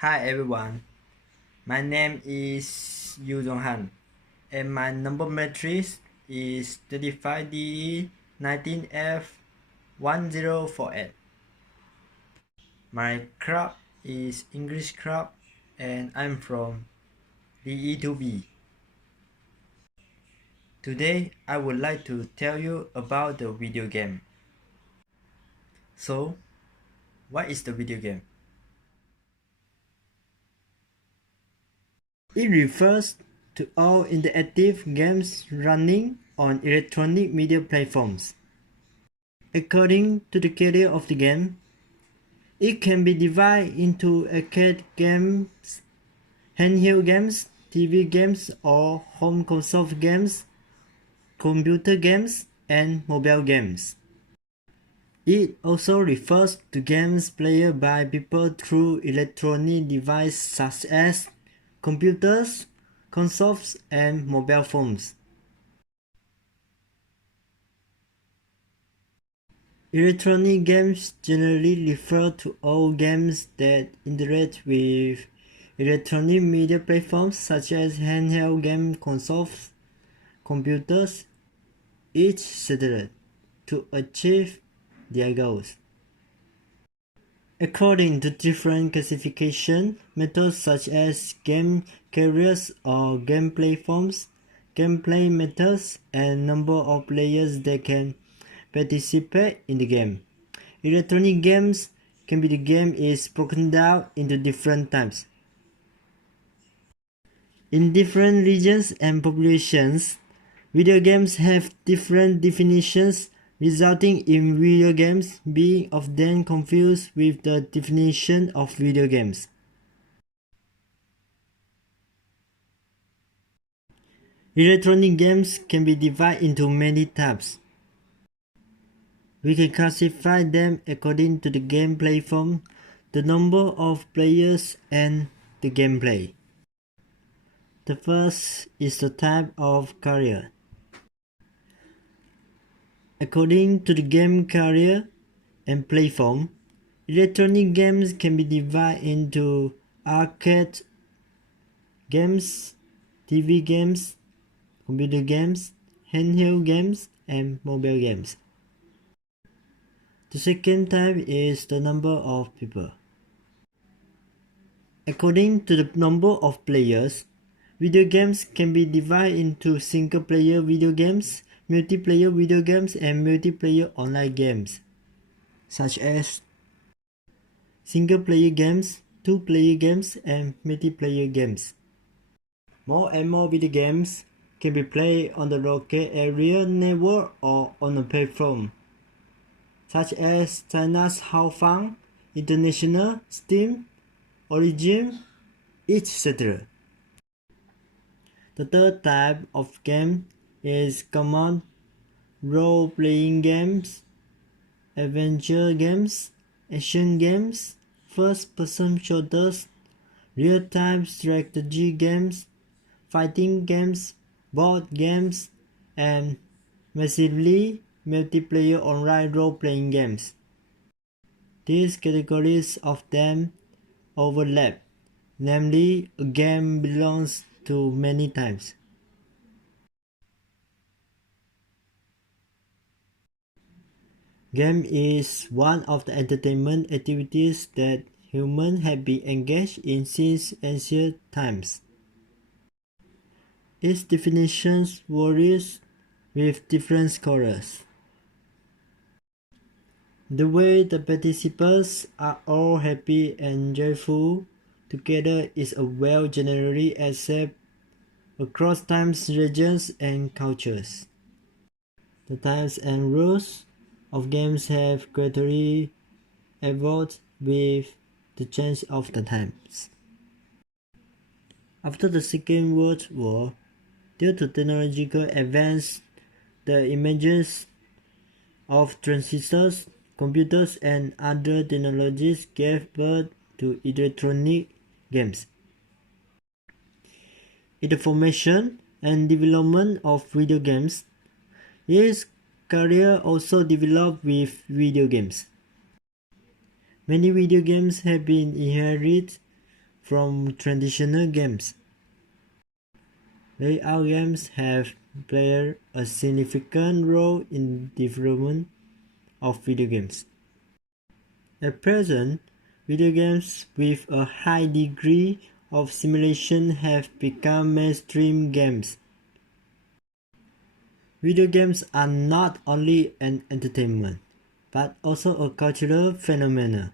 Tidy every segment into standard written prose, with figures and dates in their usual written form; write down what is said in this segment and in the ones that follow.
Hi everyone, my name is Yu Donghan and my number matrix is 35DE 19F1048. My club is English club and I'm from DE2B. Today I would like to tell you about the video game. So, what is the video game? It refers to all interactive games running on electronic media platforms. According to the category of the game, it can be divided into arcade games, handheld games, TV games or home console games, computer games, and mobile games. It also refers to games played by people through electronic devices such as computers, consoles, and mobile phones. Electronic games generally refer to all games that interact with electronic media platforms such as handheld game consoles, computers, etc. to achieve their goals. According to different classification methods such as game carriers or game platforms, gameplay methods, and number of players that can participate in the game. Electronic games can be the game is broken down into different types. In different regions and populations, video games have different definitions, resulting in video games being often confused with the definition of video games. Electronic games can be divided into many types. We can classify them according to the game platform, the number of players, and the gameplay. The first is the type of carrier. According to the game carrier and platform, electronic games can be divided into arcade games, TV games, computer games, handheld games, and mobile games. The second type is the number of people. According to the number of players, video games can be divided into single-player video games, multiplayer video games, and multiplayer online games, such as single-player games, two-player games, and multiplayer games. More and more video games can be played on the local area network or on a platform, such as China's hahhahaha, International, Steam, Origin, etc. The third type of game is common role-playing games, adventure games, action games, first-person shooters, real-time strategy games, fighting games, board games, and massively multiplayer online role-playing games. These categories of them overlap, namely a game belongs to many types. Game is one of the entertainment activities that humans have been engaged in since ancient times. Its definitions varies with different scholars. The way the participants are all happy and joyful together is a well generally accepted across times, regions, and cultures. The types and rules of games have gradually evolved with the change of the times. After the Second World War, due to technological advance, the emergence of transistors, computers, and other technologies gave birth to electronic games. In the formation and development of video games, his career also developed with video games. Many video games have been inherited from traditional games. Layout games have played a significant role in the development of video games. At present, video games with a high degree of simulation have become mainstream games. Video games are not only an entertainment, but also a cultural phenomenon.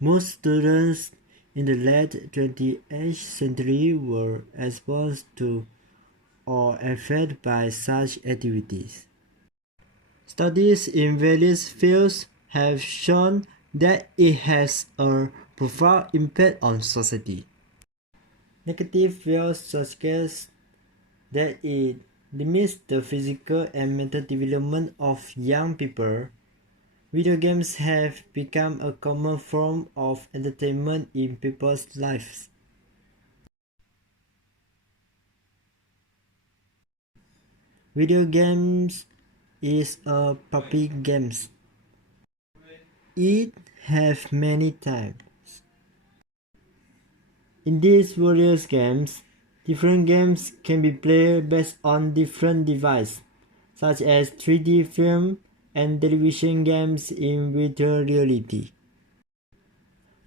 Most students in the late 20th century were exposed to or affected by such activities. Studies in various fields have shown that it has a profound impact on society. Negative views suggest that it limits the physical and mental development of young people. Video games have become a common form of entertainment in people's lives. Video games is a public game. It has many types. In these various games, different games can be played based on different devices, such as 3D film and television games in virtual reality.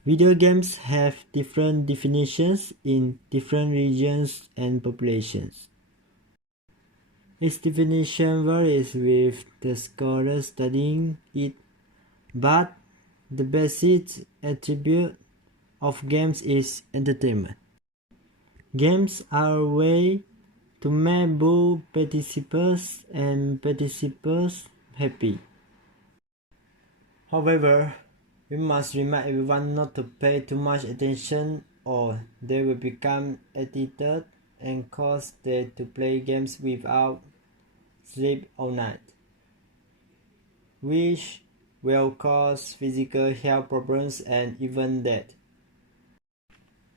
Video games have different definitions in different regions and populations. Its definition varies with the scholars studying it, but the basic attribute of games is entertainment. Games are a way to make both participants and participants happy. However, we must remind everyone not to pay too much attention or they will become addicted and cause them to play games without sleep all night, which will cause physical health problems and even death.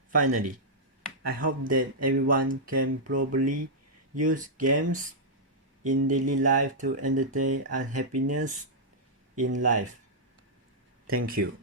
Finally, I hope that everyone can properly use games in daily life to entertain and happiness in life. Thank you.